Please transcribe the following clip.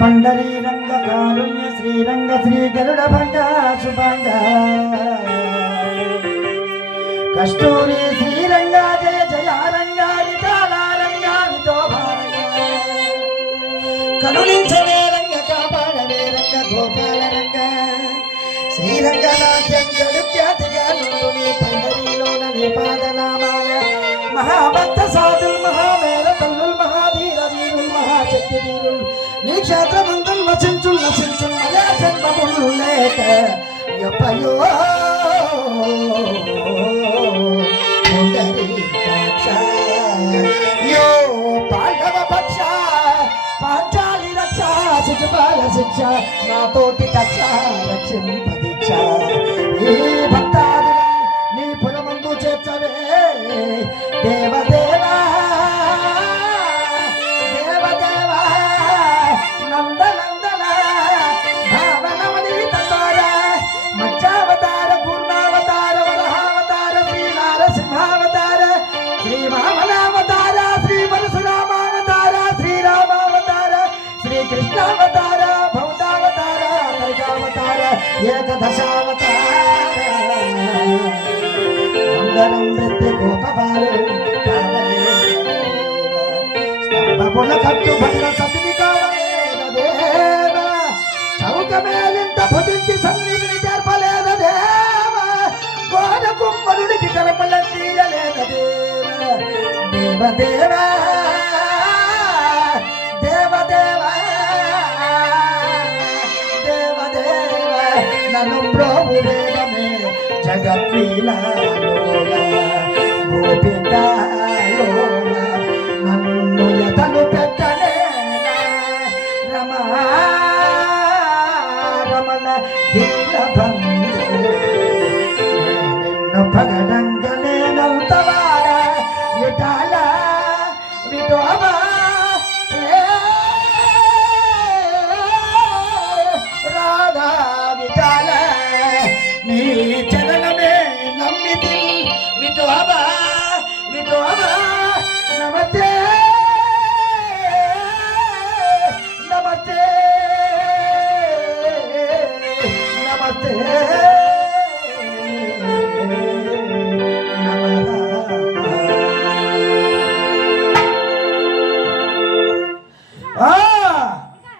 పండరీరంగ కారుణ్య శ్రీరంగ శ్రీ గరుడ భంగ శుభంగ కస్తూరి శ్రీరంగ జయ జయ రంగ విఠాలారంగ విఠోభారంగ రంగ కాపాడవే రంగ గోపాల రంగ శ్రీరంగ నాట్యం గడు నాతోటి కక్ష రక్షింపదీక్ష ఈ భక్తాదులు నీ పురమందు చేర్చవే. దేవదేవా దేవదేవా నందనందన భావనవనీత చోర పూర్ణావతార వరహావతార శ్రీ నారసింహావతార శ్రీ వామనావతార శ్రీ పరశురామావతార శ్రీరామావతార కైకావతార కట్టు భద్ర సతిని కావలేద చౌక మేలింత భుజించి సన్నిధిని చేర్పలేద గోడ కుమ్మరుడికి నన్ను ప్రభు వేగమే జగత్లీలోల నన్ను ఎతలు పెట్టలే రమా రమణ దీన నిన్ను పగడంగనే నీ నమ్మితి. విటోబా విటోబా నమస్తే నమస్తే నమస్తే.